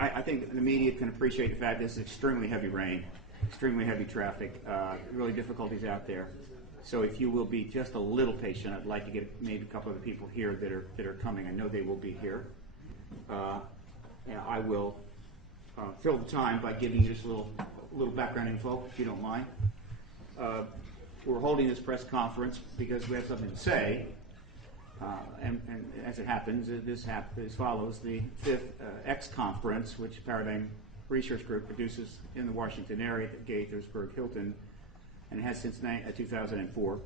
I think the media can appreciate the fact this is extremely heavy rain, extremely heavy traffic, really difficulties out there. So if you will be just a little patient, I'd like to get maybe a couple of the people here that are coming. I know they will be here. And I will fill the time by giving you just a little background info, if you don't mind. We're holding this press conference because we have something to say. And as it happens, this follows the 5th X conference, which Paradigm Research Group produces in the Washington area at Gaithersburg Hilton, and has since 2004,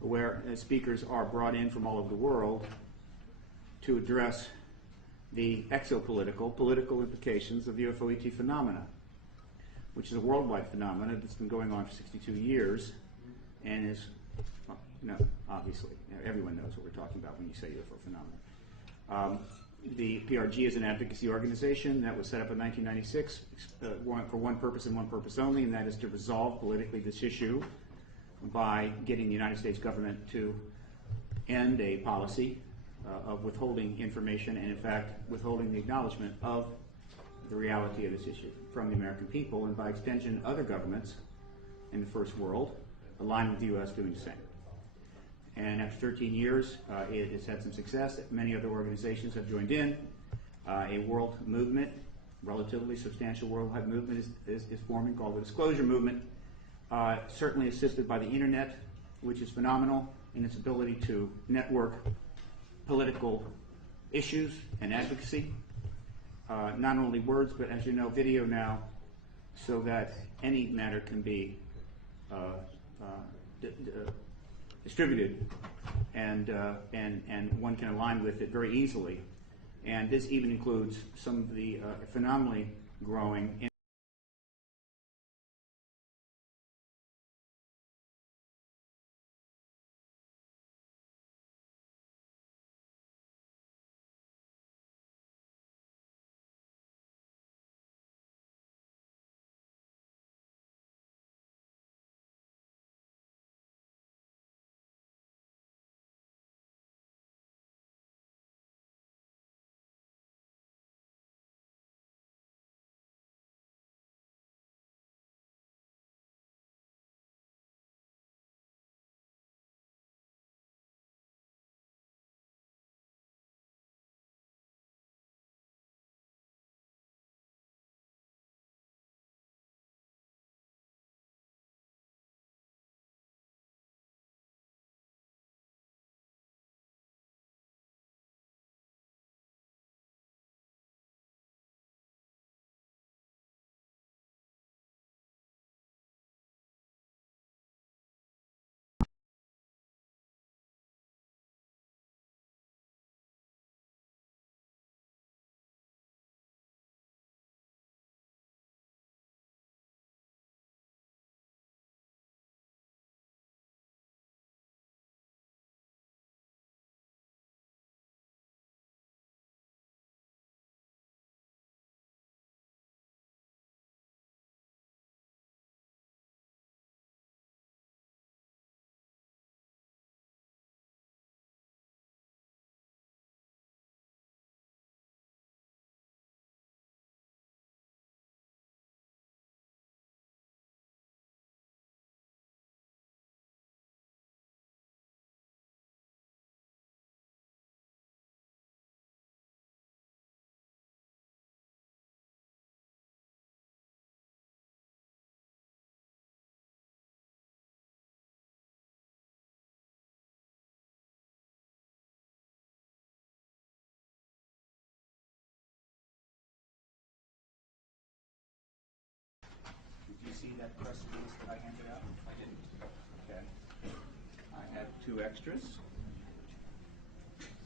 where speakers are brought in from all over the world to address the political implications of UFO ET phenomena, which is a worldwide phenomenon that's been going on for 62 years and is, obviously, everyone knows what we're talking about when you say UFO phenomena. The PRG is an advocacy organization that was set up in 1996 for one purpose and one purpose only, and that is to resolve politically this issue by getting the United States government to end a policy of withholding information and, in fact, withholding the acknowledgement of the reality of this issue from the American people, and by extension, other governments in the first world aligned with the U.S. doing the same. And after 13 years, it has had some success. Many other organizations have joined in. A world movement, relatively substantial worldwide movement, is forming, called the Disclosure Movement, certainly assisted by the Internet, which is phenomenal in its ability to network political issues and advocacy. Not only words, but as you know, video now, so that any matter can be distributed, and one can align with it very easily. And this even includes some of the phenomenally growing Did you see that press release that I handed out? I didn't. Okay. I have 2 extras.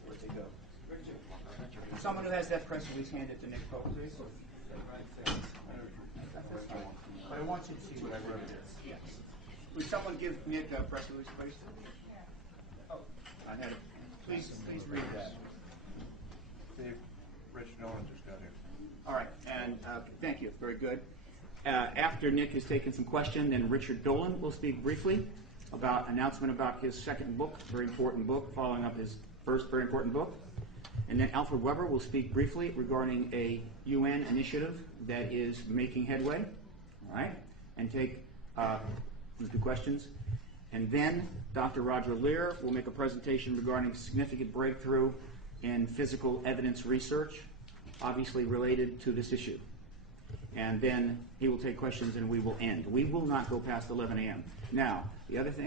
Where'd they go? Someone who has that press release, hand it to Nick Pope, please. But I want you to see what I wrote it is. Yes. Would someone give Nick a press release, please? Oh, I had it. Please read that. Rich Nolan just got here. All right, and thank you. Very good. After Nick has taken some questions, then Richard Dolan will speak briefly about announcement about his second book, very important book, following up his first very important book. And then Alfred Weber will speak briefly regarding a UN initiative that is making headway, all right, and take a few questions. And then Dr. Roger Lear will make a presentation regarding significant breakthrough in physical evidence research, obviously related to this issue. And then he will take questions and we will end. We will not go past 11 a.m. Now, the other thing.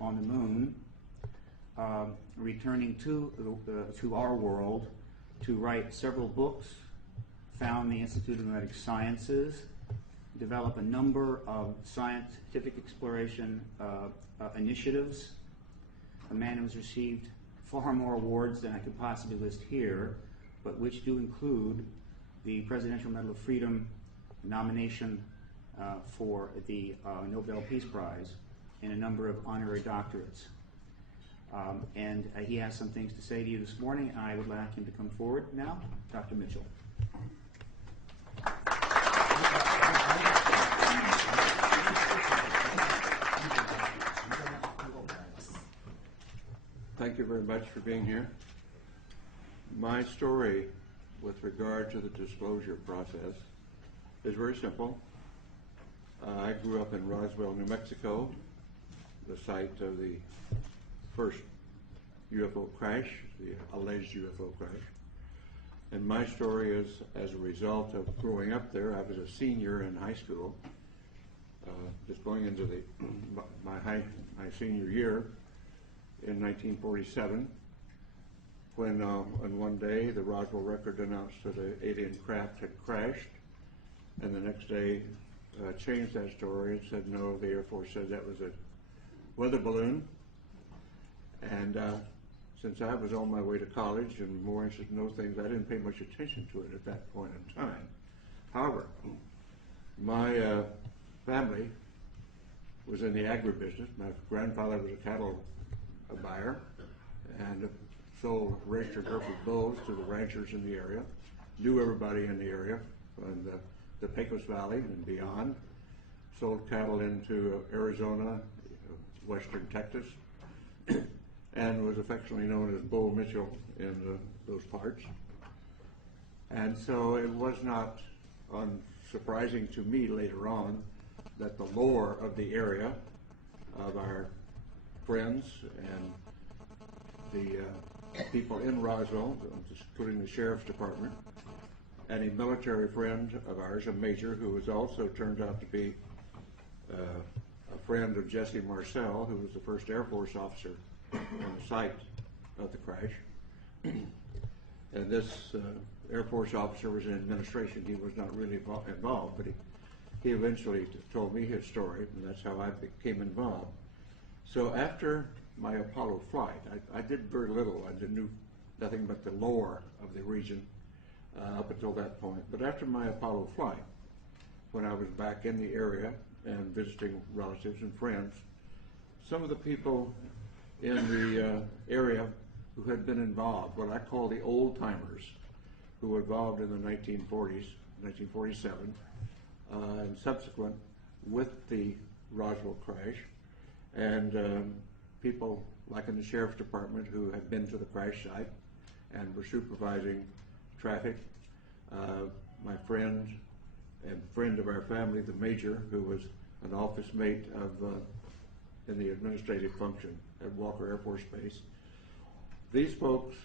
On the moon, returning to our world to write several books, found the Institute of Magnetic Sciences, develop a number of scientific exploration initiatives. A man who has received far more awards than I could possibly list here, but which do include the Presidential Medal of Freedom nomination for the Nobel Peace Prize, and a number of honorary doctorates. And he has some things to say to you this morning. I would like him to come forward now. Dr. Mitchell. Thank you very much for being here. My story with regard to the disclosure process is very simple. I grew up in Roswell, New Mexico, the site of the first UFO crash, the alleged UFO crash. And my story is as a result of growing up there. I was a senior in high school, just going into my senior year in 1947, when on one day the Roswell Record announced that an alien craft had crashed, and the next day changed that story and said no, the Air Force said that was a weather balloon. And since I was on my way to college and more interested in those things, I didn't pay much attention to it at that point in time. However, my family was in the agribusiness. My grandfather was a cattle buyer and sold registered Hereford bulls to the ranchers in the area, knew everybody in the area, and the Pecos Valley and beyond, sold cattle into Arizona, western Texas, and was affectionately known as Bull Mitchell in those parts. And so it was not unsurprising to me later on that the lore of the area, of our friends and the people in Roswell, including the sheriff's department, and a military friend of ours, a major, who was also turned out to be a friend of Jesse Marcel, who was the first Air Force officer on the site of the crash. And this Air Force officer was in administration. He was not really involved, but he eventually told me his story, and that's how I became involved. So after my Apollo flight, I did very little. I knew nothing but the lore of the region up until that point. But after my Apollo flight, when I was back in the area and visiting relatives and friends, some of the people in the area who had been involved, what I call the old timers, who were involved in the 1940s, 1947, and subsequent with the Roswell crash, and people like in the sheriff's department who had been to the crash site and were supervising traffic. My friend and friend of our family, the major, who was an office mate of in the administrative function at Walker Air Force Base, these folks